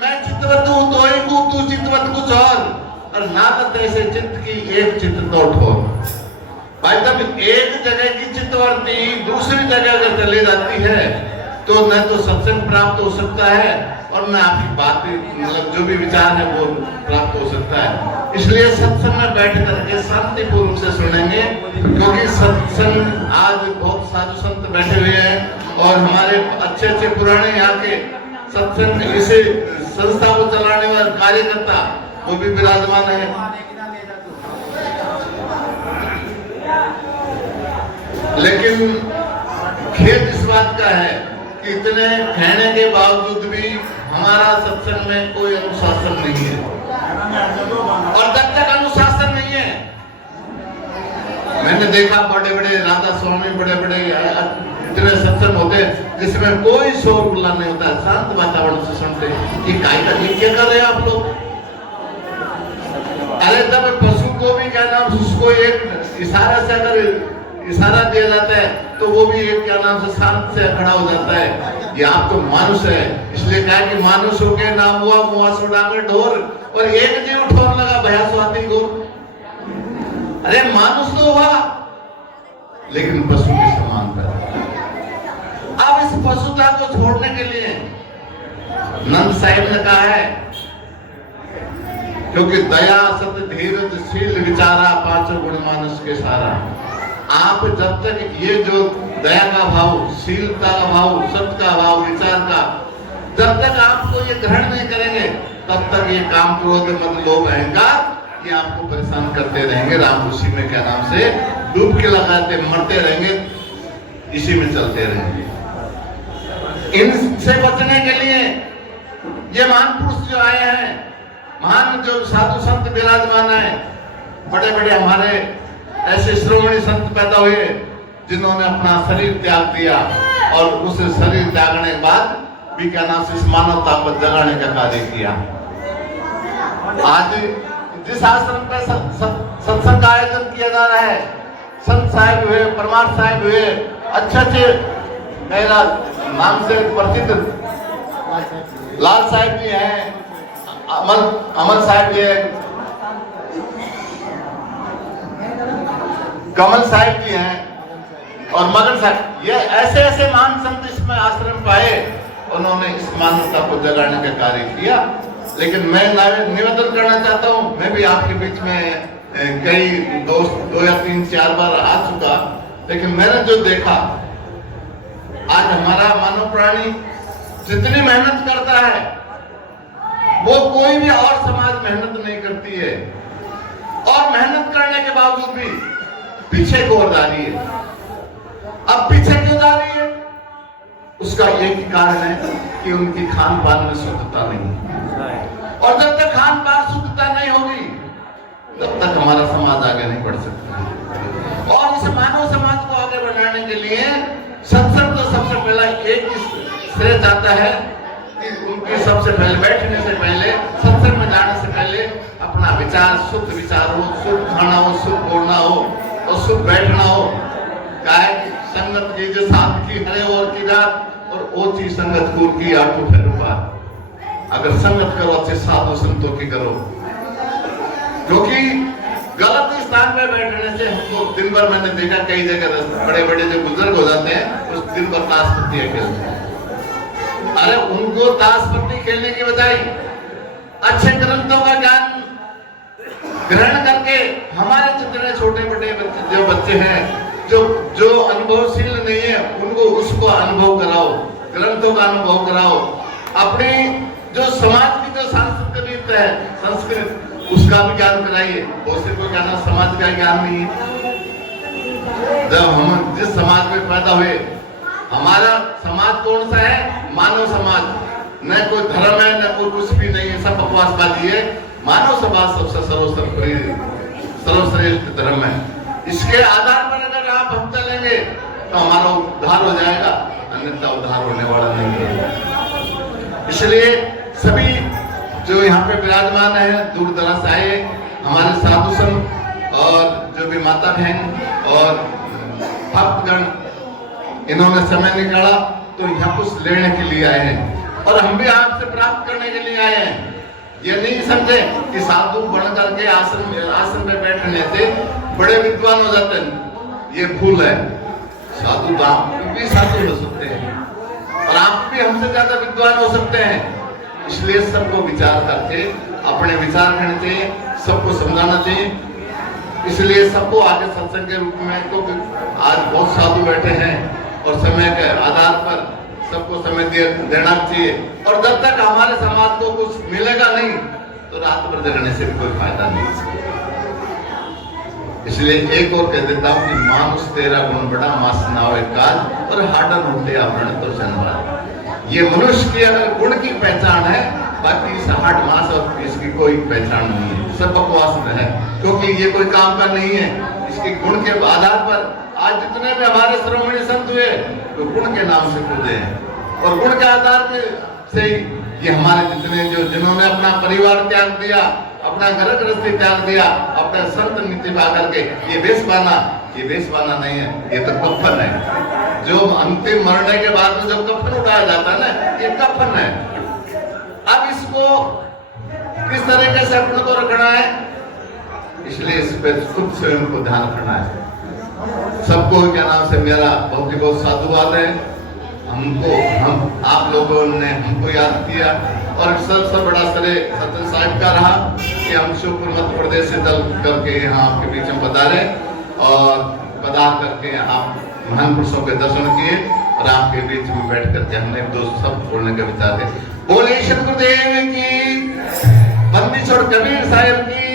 मैं चित्तवत हूँ तो ही तू चित्तवत कुछ और नात ऐसे चित्त की एक चित्त तो ठोर। भाई जब एक जगह की चित्तवृत्ति दूसरी जगह अगर चली जाती है तो न तो सत्संग प्राप्त हो सकता है और न आपकी बातें मतलब जो भी विचार है वो प्राप्त हो सकता है। इसलिए सत्संग में बैठ करके शांतिपूर्वक से सुनेंगे, क्योंकि सत्संग आज बहुत साधु संत बैठे हुए हैं और हमारे अच्छे अच्छे पुराने यहाँ के सत्संग इसे संस्था को चलाने वाले कार्यकर्ता वो भी विराजमान है। लेकिन खेद इस बात का है कि इतने कहने के बावजूद भी हमारा सत्संग में कोई अनुशासन नहीं है, और जब तक अनुशासन नहीं है, मैंने देखा बड़े बड़े राधा स्वामी बड़े बड़े इतने सत्संग होते जिसमें कोई शोर गुल्ला नहीं होता, शांत वातावरण से सुनते कि काय का क्या कर रहे हैं आप लोग। अरे जब पशु को भी क्या नाम उसको एक इशारा से अगर इशारा दिया जाता है तो वो भी एक क्या नाम से शांत से खड़ा हो जाता है। ये आप तो मानुष है, इसलिए कहा कि मानुष हो के नाम हुआ मुआ सोडा में ढोर और एक जीव ठोर लगा भया स्वाति को। अरे मानुष तो हुआ लेकिन पशु की समानता। अब इस पशुता को छोड़ने के लिए नंद साहिब ने कहा है, क्योंकि दया सत्य धीरज शील विचारा पांचों गुण मानुष के सारा। आप जब तक ये जो दया का भाव, शीलता का भाव, सत्य का भाव, विचार का जब तक आपको ये ग्रहण नहीं करेंगे तब तक ये काम क्रोध मद लोभ अहंकार ये आपको परेशान करते रहेंगे। राम उसी में क्या नाम से डूब के लगाते मरते रहेंगे, इसी में चलते रहेंगे। इनसे बचने के लिए ये महान पुरुष जो आए हैं, महान जो साधु संत विराजमान है, बड़े बड़े हमारे ऐसे श्रोमणी संत पैदा हुए जिन्होंने अपना शरीर त्याग दिया और उस शरीर त्यागने के बाद भी क्या नाम से इस मानवता को जगाने का कार्य किया। आज जिस आश्रम पे सत्संग का आयोजन किया जा रहा है, संत साहिब हुए, परमार्थ साहिब हुए, अच्छे मेरा नाम से प्रसिद्ध लाल साहिब जी हैं, अमल साहिब जी है, कमल साहिब जी हैं और मगन साहिब, ये ऐसे ऐसे महान संत इसमें आश्रम पाए, उन्होंने इस मानवता को जगाने का कार्य किया। लेकिन मैं निवेदन करना चाहता हूँ, मैं भी आपके बीच में कई दोस्त 2 या 3 4 बार आ चुका, लेकिन मैंने जो देखा आज हमारा मानव प्राणी जितनी मेहनत करता है वो कोई भी और समाज मेहनत नहीं करती है, और मेहनत करने के बावजूद भी पीछे को जा रही है। अब पीछे क्यों जा रही है? उसका एक ही कारण है कि उनकी खान पान में शुद्धता नहीं है, और जब तक खान पान शुद्धता नहीं होगी तब तक हमारा समाज आगे नहीं बढ़ सकता। और इस मानव समाज को आगे बढ़ाने के लिए सत्संग तो सबसे पहला एक ही श्रेय जाता है कि उनकी सबसे पहले बैठने से पहले, सत्संग में जाने से पहले अपना विचार शुद्ध विचार हो, शुद्ध खाना हो, शुद्ध बोलना हो और शुद्ध बैठना हो। काय संगत की जो साथ की हरे और की रात और ओची संगत कूर की आटू फिर अगर संगत करो अच्छे साधु संतों की करो, क्योंकि गलत स्थान में बैठने से हमको दिन भर, मैंने देखा कई जगह बड़े बड़े जो बुजुर्ग हो जाते हैं उस दिन भर ताश पत्ती खेलते हैं। अरे उनको ताश पत्ती खेलने की बजाय अच्छे ग्रंथों का ज्ञान ग्रहण करके हमारे जितने छोटे बड़े जो बच्चे हैं जो अनुभवशील नहीं है उनको उसको अनुभव कराओ, ग्रंथों का अनुभव कराओ। अपनी जो समाज की जो सांस्कृतिक है संस्कृत उसका भी ज्ञान कराइए। बहुत से कोई कहना समाज का ज्ञान नहीं है। जब हम जिस समाज में पैदा हुए, हमारा समाज कौन सा है? मानव समाज, न कोई धर्म है न कोई कुछ भी नहीं है, सब बकवासबाजी है। मानव समाज सबसे सर्वश्रेष्ठ धर्म है। इसके आधार पर अगर आप हम चलेंगे तो हमारा उद्धार हो जाएगा, अन्यथा उद्धार होने वाला नहीं है। इसलिए सभी जो यहाँ पे विराजमान है, दूर दराज से आए हमारे साधु संत और जो भी माता बहन और भक्तगण, इन्होंने समय निकाला तो यहाँ कुछ लेने के लिए आए हैं। और हम भी आपसे प्राप्त करने के लिए आए हैं। ये नहीं समझे कि साधु बन करके आश्रम पे बैठने से बड़े विद्वान हो जाते हैं, ये भूल है। साधु तो आप भी साधु हो सकते हैं और आप भी हमसे ज्यादा विद्वान हो सकते हैं। इसलिए सबको विचार करके अपने विचार करने चाहिए, सबको समझाना चाहिए। इसलिए सबको आगे सत्संग के रूप में, तो आज बहुत साधु बैठे हैं और समय के आधार पर सबको समय देना चाहिए। और जब तक हमारे समाज को कुछ मिलेगा नहीं तो रात भर जगने से भी कोई फायदा नहीं। इसलिए एक और कह देता हूँ कि मानुष तेरा गुण बड़ा मास नावे काज और हाडा नोटे आवरण तो जनवा। ये मनुष्य की अगर गुण की पहचान है, बाकी इस हाड मास और इसकी कोई पहचान नहीं है, सब बकवास है, क्योंकि ये कोई काम का नहीं है। इसके गुण के आधार पर आज जितने भी हमारे श्रोमणी संत हुए तो गुण के नाम से कूदे हैं और गुण के आधार से ये हमारे जितने जिन्होंने अपना परिवार त्याग दिया, अपना घर गृहस्थी त्याग दिया, अपने संत नीति पा करके ये वेश पाना नहीं है, ये तो कफन है। जो अंतिम मरने के बाद में जब कफन उठाया जाता है ना, ये कफन है। अब इसको किस तरीके से अपने को रखना है, इसलिए इस पर खुद स्वयं को ध्यान रखना है। सबको क्या नाम से मेरा बहुत ही बहुत साधुवाद है। हम आप लोगों ने हमको याद किया और सबसे बड़ा श्रेय सत्यन साहिब का रहा कि हम शिवपुर मध्य प्रदेश से दल करके यहाँ आपके बीच में पधारे और पधार करके आप महान पुरुषों के दर्शन किए और आपके बीच में बैठ करके हमने दो सब बोलने का विचार है। बोले शंकरदेव की, बंदी छोड़ कबीर साहिब की।